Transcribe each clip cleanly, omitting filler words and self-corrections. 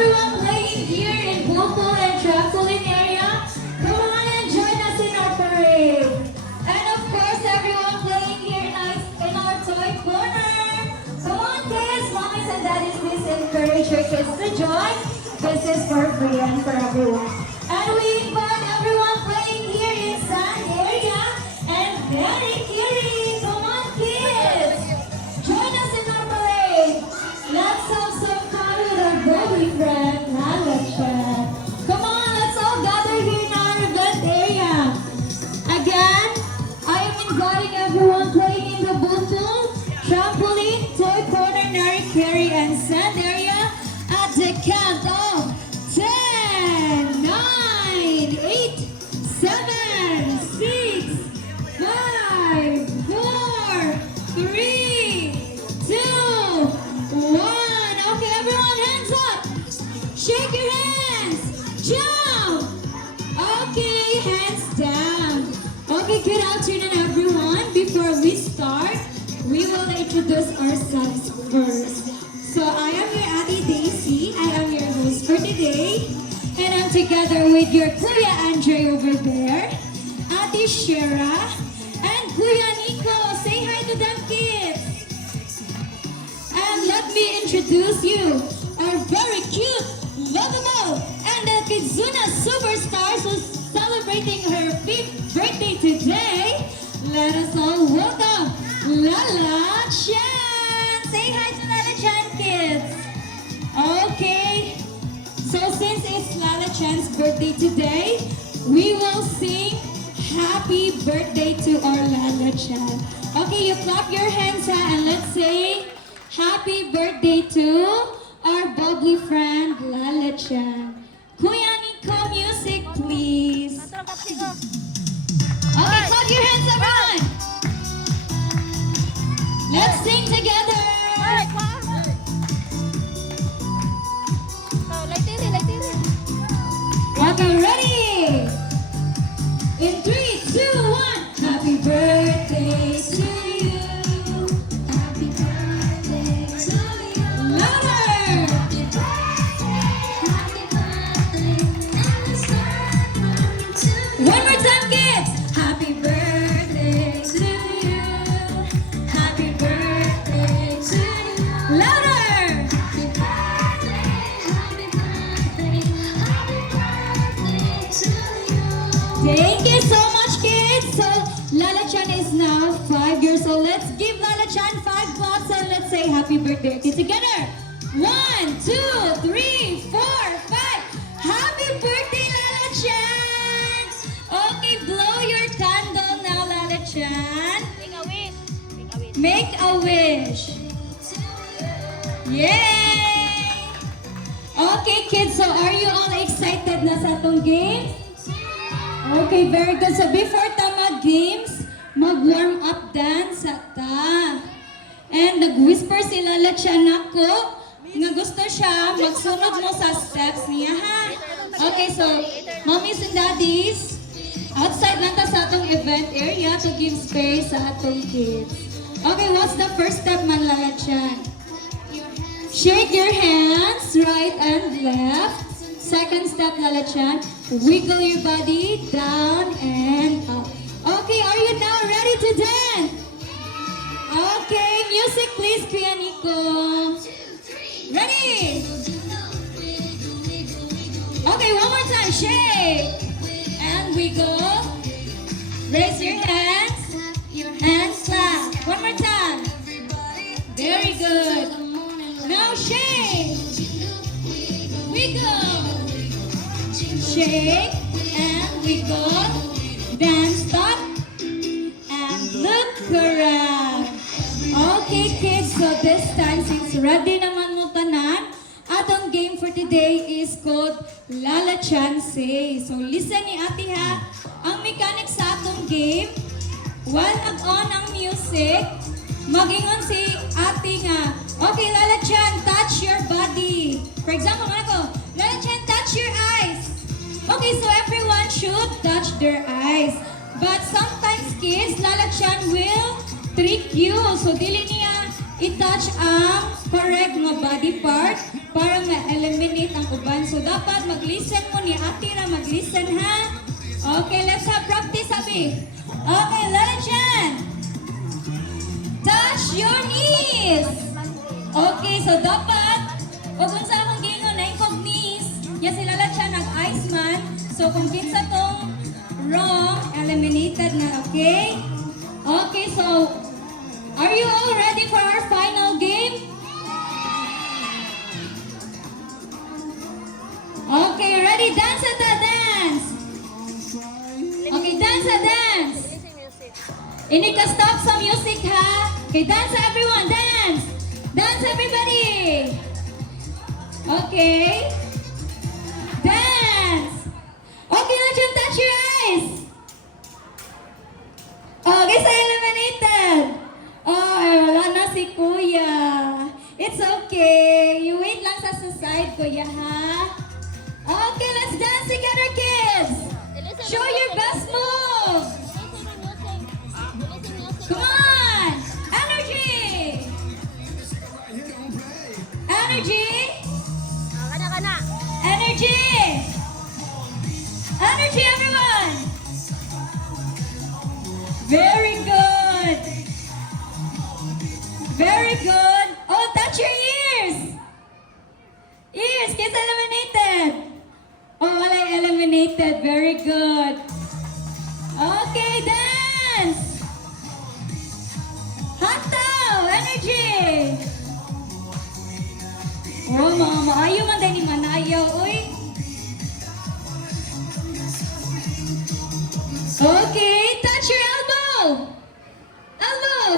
everyone playing here in Pool and Trampoline area, come on and join us in our parade. And of course, everyone playing here in our toy corner. Come on kids, mommies and daddies, please encourage your kids to join. This is for free and for everyone. And we invite everyone playing here in Sand area and Very Kiri. Come on kids, join us in our parade. Let's have some fun with our bubbly friend, Lalacha. Come on, let's all gather here in our event area. Again, I am inviting everyone playing in the Buntul, Trampoline, Toy Corner, Nari Kiri, and Sand area at the count of 10, 9, 8, 7, 6, 5, 4, 3, 2, 1. Okay, everyone, hands up. Shake your hands. Jump. Okay, hands down. Okay, good afternoon, everyone. Before we start, we will introduce ourselves first. So I am your Ate Daisy. I am your host for today. And I'm together with your Kuya Andre over there, Ate Shira, and Kuya Nico. Say hi to them, kids. And let me introduce you, our very cute, lovable, and the Kizuna superstar who's celebrating her 5th birthday today. Let us all welcome Lala Chan. Say hi to Lala Chan, kids. Okay, so since it's Lala Chan's birthday today, we will sing happy birthday to our Lala Chan. Okay, you clap your hands and let's say happy birthday to our bubbly friend Lala Chan. Kuya Nico, music please. Okay, clap your hands everyone. Let's sing together. Okay, ready? In 3, 2, 1. Happy birthday to you. Happy birthday to you. Louder. Happy birthday. Happy birthday. And the sun coming to you. One more time, kids. Happy birthday to you. Happy birthday to you. Louder. Happy birthday. Happy birthday. Happy birthday to you. Thank you so much, kids. So Lala Chan is now 5 years old. Let's give Lala Chan 5 claps and let's say happy birthday. Okay, together. 1, 2, 3, 4, 5. Happy birthday, Lala Chan. Okay, blow your candle now, Lala Chan. Make a wish. Make a wish. Make a wish. Yay! Okay, kids, so are you all excited na sa itong game? Okay, very good. So before ta mag-games, mag-warm up dance sa ta. And nag-whisper si Lala Chan ako nga gusto siya magsunod mo sa steps niya, ha? Okay, so mommies and daddies, outside lang ta sa atong event area to give space sa atong kids. Okay, what's the first step man, Lala Chan? Shake your hands, right and left. Second step, Lala Chan, wiggle your body down and up. Okay, are you now ready to dance? Okay, music please, Kuya Nico. Ready? Okay, one more time, shake. And wiggle. Raise your hands and clap. One more time. Very good. Now shake. Wiggle. Shake and wiggle. Then stop and look around. Okay kids, so this time since ready naman mo tanan, atong game for today is called Lala Chan Say. So listen ni ate ha, ang mechanics sa atong game, while nag-on ang music, mag-ingon si ate nga, okay Lala Chan, touch your body. For example, ano ko, Lala Chan, touch your eyes. Okay, so everyone should touch their eyes. But sometimes kids, Lala Chan will trick you. So dili niya i-touch ang correct nga body part para ma-eliminate ang uban. So dapat mag-listen mo ni ate na mag-listen ha. Okay, let's have practice sabi. Okay, Lalachan. Touch your knees. Okay, so dapat o kung sa akong gingon na ikog knees, ya si Lalachan nag-Iceman. So kung kinsa tong wrong, eliminated na, okay? Okay, so are you all ready for our final game? Okay, ready? Dance at the dance. Okay, dance at dance. Listen music. Ini ka stop sa music ha. Okay, dance everyone, dance. Dance everybody. Okay. Dance. Okay, now just touch your eyes. Okay, sa eliminated. Oh, ay, wala na si Kuya. It's okay. You wait lang sa side, Kuya, ha? Okay, let's dance together, kids. Listen Show your best move. Listen music. Come on. Energy. Energy. Kana. Energy. Energy, everyone. Very good. Very good. Oh, touch your ears. Ears, kids eliminated. Oh, wala eliminated. Very good. Okay, dance. Hot towel, energy. Oh, mga maayo man din ni Manayo, uy. Okay, touch your elbow. Elbow.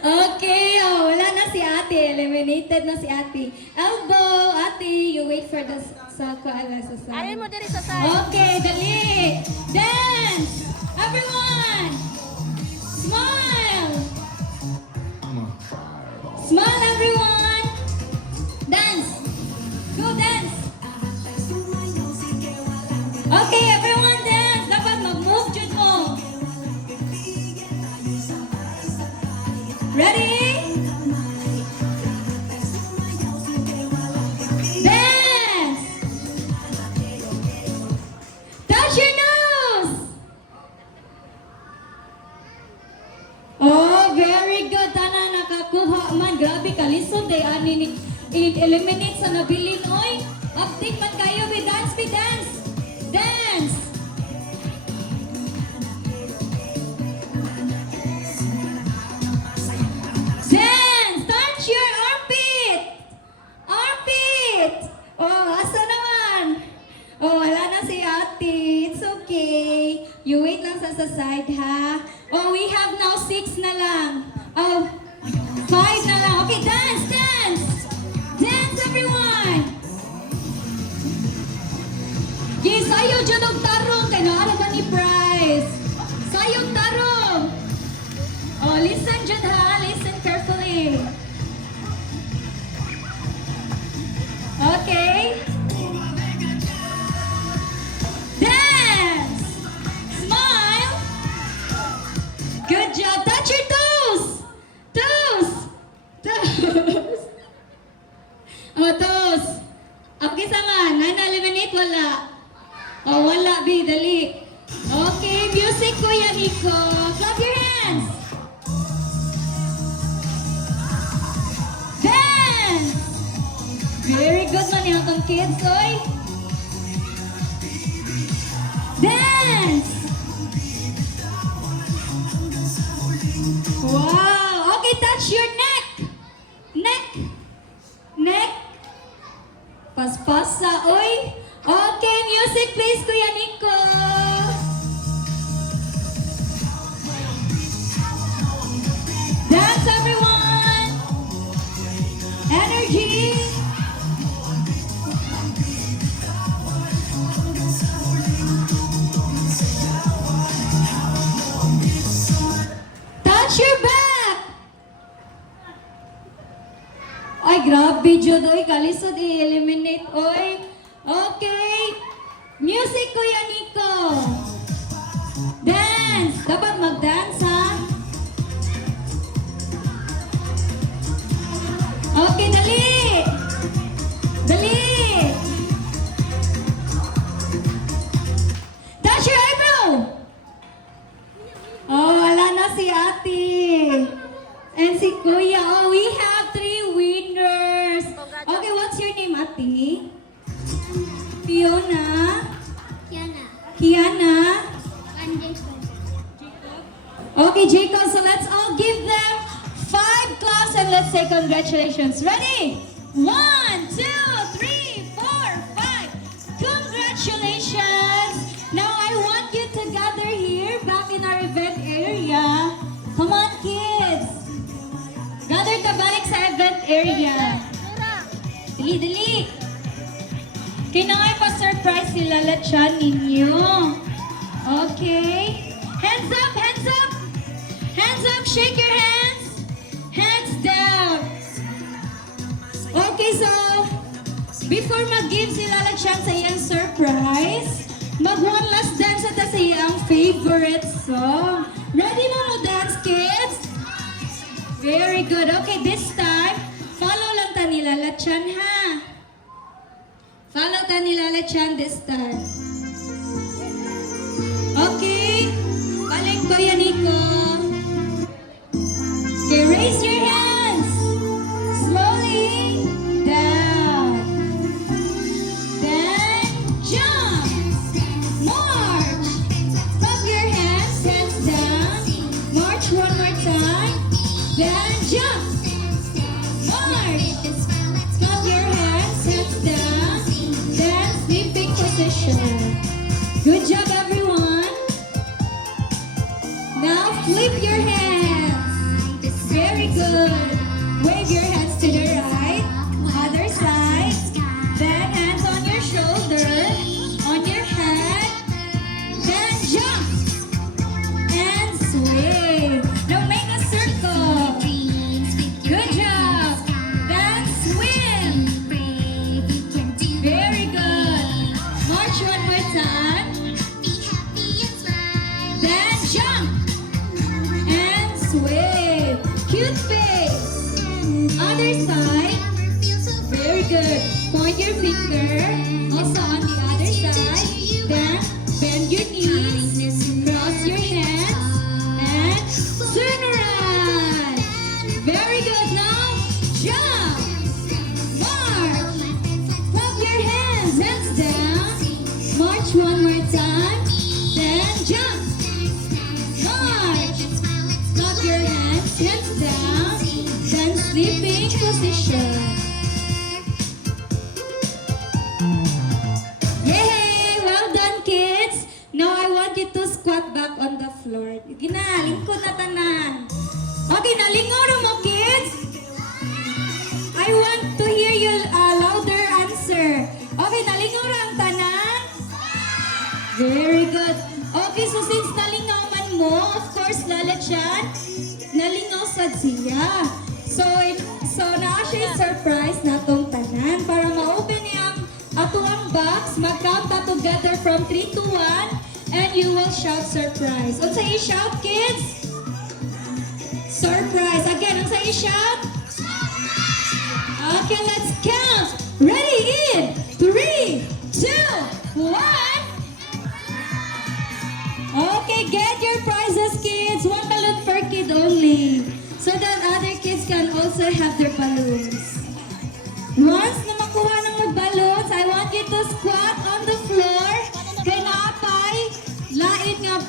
Okay, oh, wala na si ate. Eliminated na si ate. Elbow, ate, you wait for the sa side. Alin mo diri sa side. Okay, dali. Dance. Everyone. Smile. Smile, everyone. Dance. Go dance. Okay, everyone dance. Dapat mag-move jud mo. Ready? Dance. Touch your nose. Oh, very good. Tana nakakuha man. Grabe kalisod. Day ani eliminate sa nabilin. Oy, update man kayo. We dance, we dance. Dance. Dance. Touch your armpit. Armpit. Oh, asa naman? Oh, wala na si ate. It's okay. You wait lang sa side, ha? Oh, we have now 6 na lang. Oh, 5 na lang. Okay, dance, dance. Dance, everyone. Yes, sayo dyan og tarong. Kaya naara ba ni Prize? Sayo tarong. Oh, listen dyan, ha? Listen carefully. Okay. Dance. Smile. Good job. Touch your toes. Toes. Toes. Oh, toes. Okay, sama. Na-eliminate, wala. Oh, wala, B. Dali. Okay, music, Kuya Nico. Clap your hands. Dance. Very good man yung atong kids, oy. Dance. Wow. Okay, touch your neck. Neck. Neck. Paspasa, oy. Okay, music please, Kuya Nico. Dance, everyone. Energy. Touch your back. Ay, grabe, Jod. Oy, kalisod i-eliminate. Oy. Okay. Music, Kuya Nico. Dance. Dapat mag-dance, ha? Okay, dali. let's say congratulations. Ready? 1, 2, 3, 4, 5. Congratulations! Now I want you to gather here back in our event area. Come on, kids. Gather ka balik sa event area. Dali, dali. Kailangan pa-surprise sila Lachan ninyo. Okay. Hands up, hands up. Hands up, shake your hands. Hands down. Okay, so before mag-give sila Lachan sa iyang surprise, mag-one last dance at sa iyang favorite song. Ready na mo dance, kids? Very good. Okay, this time, follow lang ta nila Lachan, ha? Follow ta nila Lachan this time. Okay. Balik ko yan, Nico. Okay, raise your hands. Slowly down. Then jump. March. Clap your hands, hands down. March one more time. Then jump. March. Clap your hands, hands down. Then sleeping position. Good job, everyone. Now flip your hands. Very good. Wave your hands to the right. Other side. Then hands on your shoulder. On your head. Then jump. And swing. Now make a circle. Good job. Then swim. Very good. March one more time. Then jump. And swing. Cute face. Other side. Very good. Point your finger. Also on the other side. Then bend your knees. Cross your hands. And turn around. Very good. Now jump. March. Clap your hands. Hands down. March one more time. Then jump. March. Clap your hands. Hands down. Then sleeping position. Yay! Well done, kids! Now I want you to squat back on the floor. Gina, lingkod na tanan. Okay, nalingon mo, kids. I want to hear you louder answer. Okay, nalingon ang tanan. Very good. Okay, so since nalingaw man mo, of course, Lalachan, nalingaw sad siya. So naa siya surprise na tong tanan. Para ma-open niyang atuang box, mag-count ta together from 3 to 1, and you will shout surprise. Unsa i-shout, kids? Surprise. Again, unsa i-shout? Okay, let's count. Ready, in 3, 2, 1. Okay, get your prizes, kids. One balloon per kid only. So that other kids can also have their balloons. Once na makuha ng mag-balloons, I want you to squat on the floor. Kay naapay, lain nga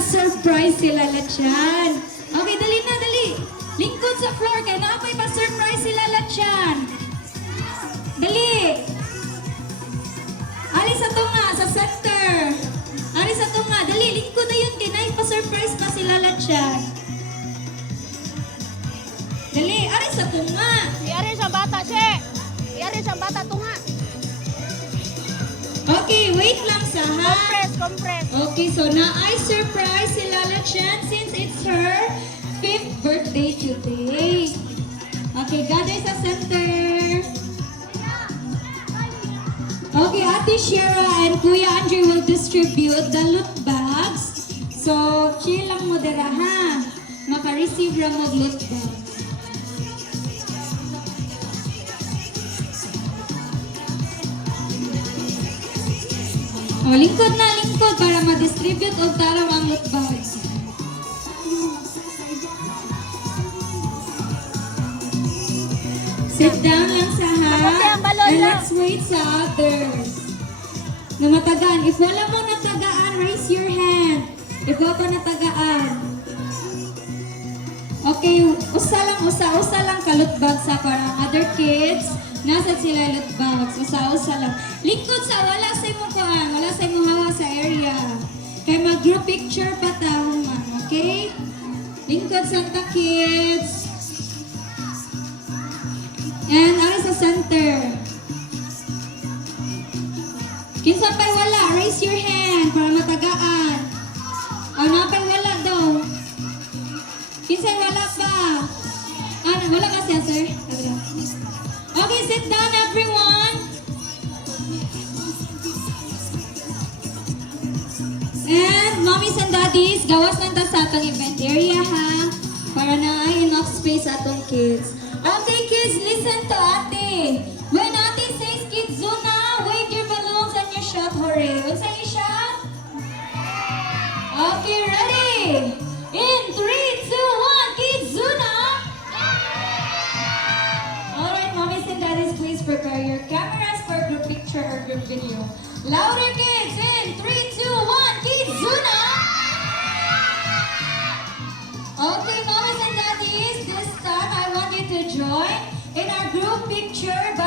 surprise sila Lachan. Okay, dali na, dali. Lingkod sa floor, kay naapay pa surprise sila Lachan. Dali. Alis sa tunga, sa center. Alis sa tunga, dali. Lingkod na yun, kay naapay pa surprise pa sila Lachan. Dali, alis sa tunga. Iyari siyang bata, she. Iyari siyang bata, tunga. Okay, wait lang sa ha. Compress, compress. Okay, so na I surprise si Lalachan since it's her 5th birthday today. Okay, gather sa center. Okay, Ate Shira and Kuya Andre will distribute the loot bags. So, chill lang mo dira ha. Maka-receive lang mo loot bags. O, lingkod na, lingkod para ma-distribute o tarang ang loot bags. Sit down lang sa Tapos ha. ang balon And lang. let's wait sa others. Na matagaan. If wala mo natagaan, raise your hand. If wala pa natagaan. Okay, usa lang kalutbag sa parang other kids. Nasa sila lutbags, usa lang. Lingkod sa wala sa imong kuan, wala sa imong hawa sa area. Kay mag-group picture pa taon man, okay? Lingkod Santa Kids. And ay sa center. Kinsa pa'y wala, raise your hand para matagaan. Napay wala daw. Kinsa'y wala pa. Wala ka siya, sir? Okay, sit down everyone. And mommies and daddies, gawas lang ta sa atong event area ha. Para na ay enough space sa atong kids. Okay kids, listen to ate. When ate says Kidzuna, wave your balloons and you shout hooray. What's any shout? Okay, ready? In 3, 2, 1, Kidzuna! Alright, mommies and daddies, please prepare your cameras for group picture or group video. Louder kids, in 3, 2, 1, Kidzuna! Okay, mommies and daddies, this time I want you to join in our group picture by